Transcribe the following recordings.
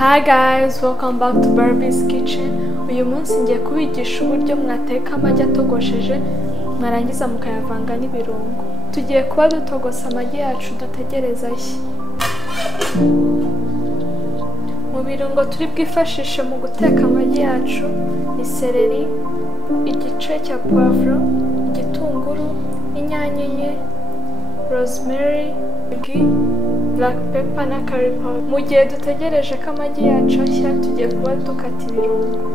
Hi guys, welcome back to Barbie's Kitchen. Uyu munsi ngiye kubigisha uburyo mwateka amagi atogosheje mwarangiza mukayavanga n'ibirungo. Tugiye kuba dutogosa amagi yacu dutegereza ashye. Mu birungo turi bwifashishe mu guteka amagi yacu ni seleri, igice cya poivro, igitunguru, inyanya enye, rosemary, black pepper na curry powder. Mu gihe dutegereje ko amagi yacu ashya tugiye kuba dukata ibirungo.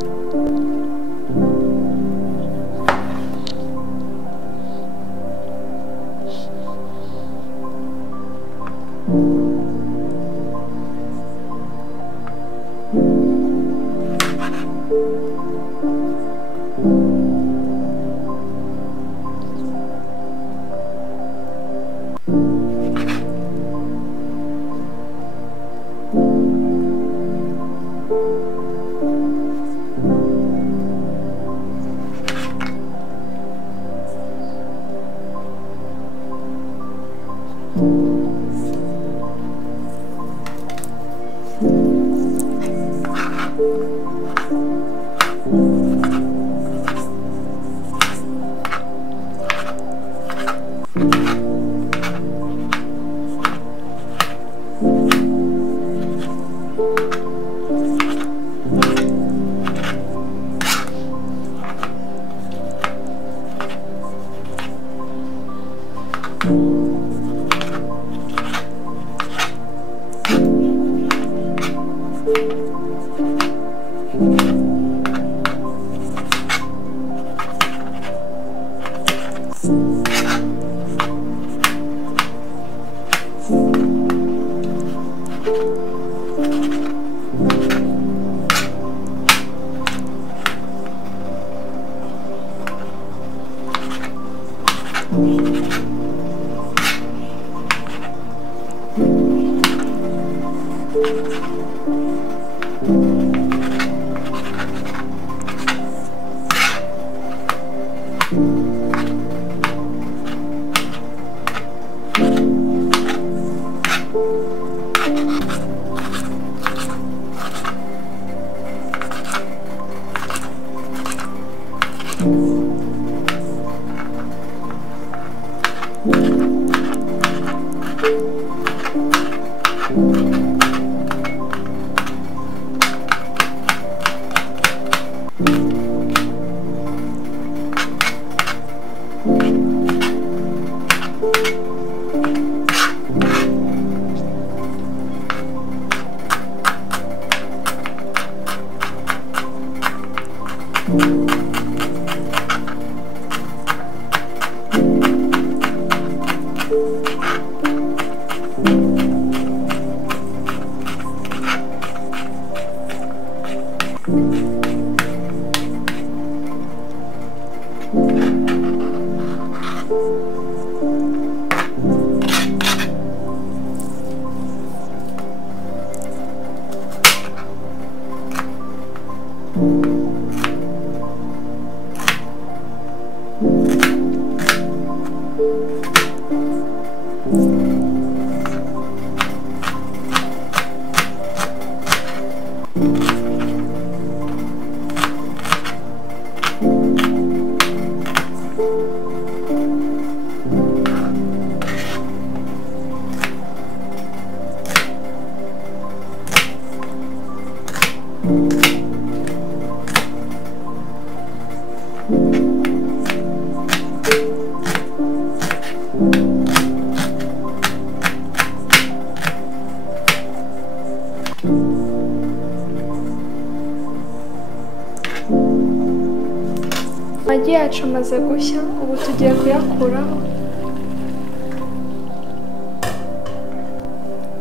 Amagi yacu amaze gushya, ubu tugiye kuyakuraho.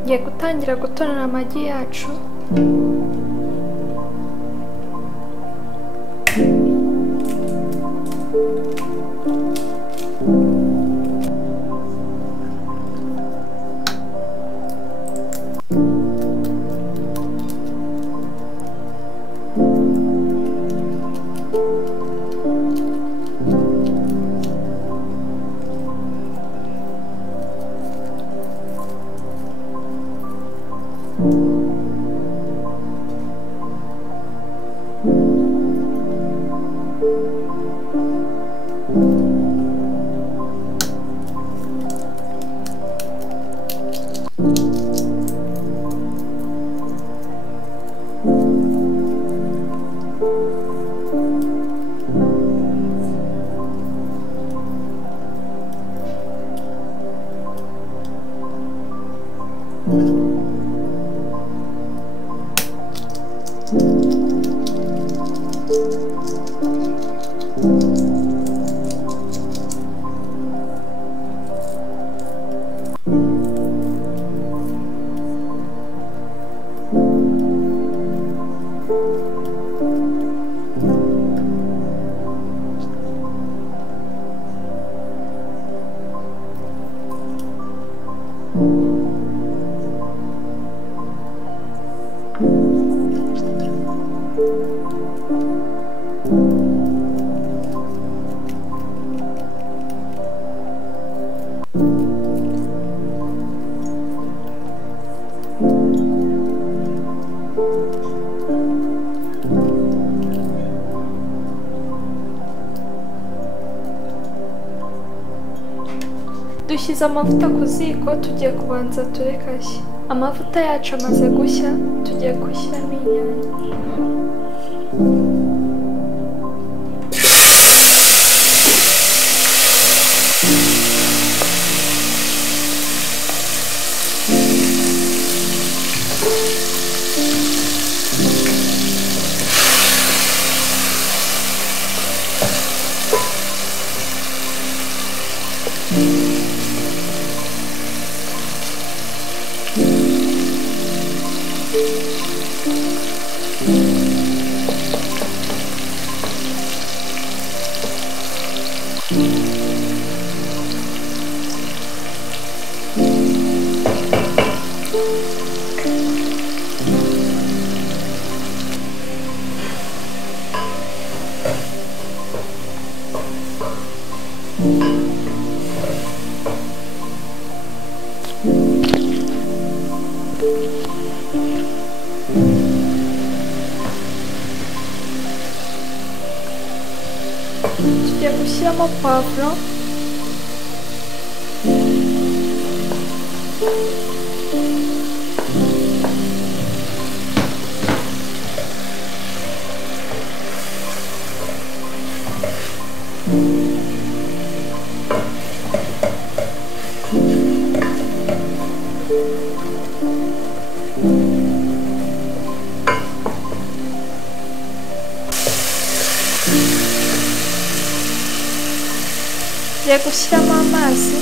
Ngiye gutangira gutonora amagi yacu. Dushyize amavuta ku ziko, tugiye kubanza tureka ashya. Amavuta yacu amaze gushya, tugiye gushyiramo inyanya. Tugiye gushyiramo pavuro, tugiye gushyiramo amazi,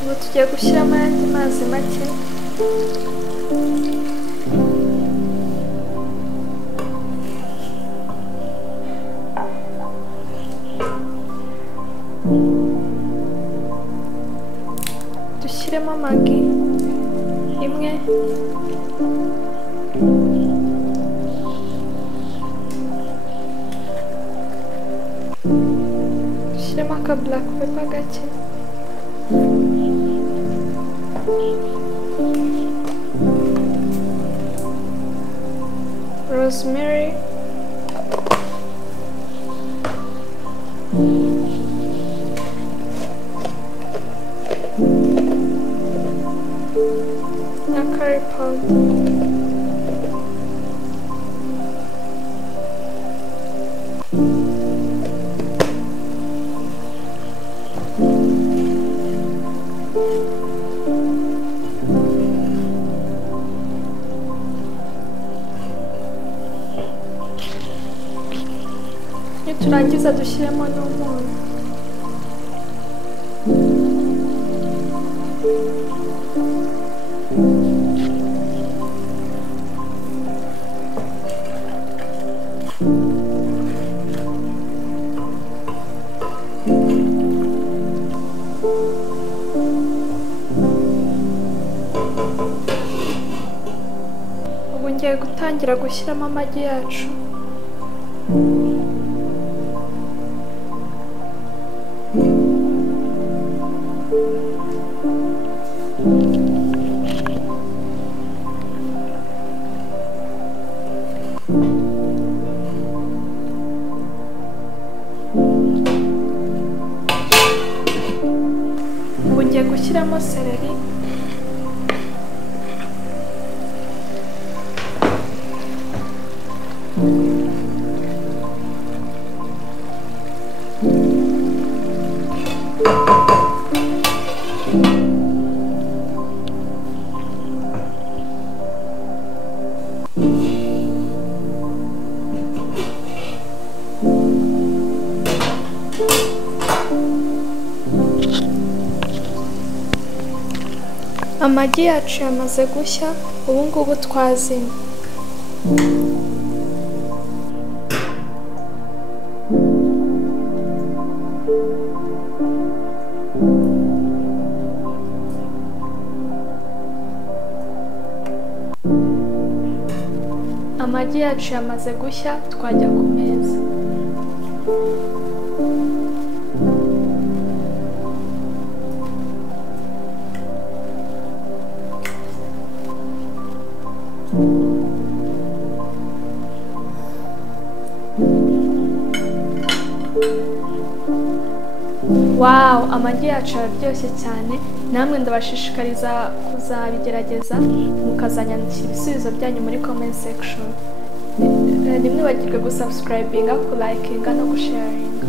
ubu tugiye gushyiramo ayandi mazi make. Dushyiremo magi imwe, dushyiremo aka black pepper gake, rosemary, na curry powder. Niturangiza dushyiremo n'umunyu. Ubu ngiye gutangira gushyiramo amagi yacu. Ubu ngiye gushyiramo seleri. Amagi yacu yamaze gushya, ubu ngubu twazimya. Amagi yacu yamaze gushya, twajya ku meza. Wow, amagi yacu araryoshye cyane. Namwe ndabashishikariza kuzabigerageza mukazanyandikira ibisubizo byanyu muri comment section. Ntimwibagirwe gusubscribinga, kulikinga no gusharinga.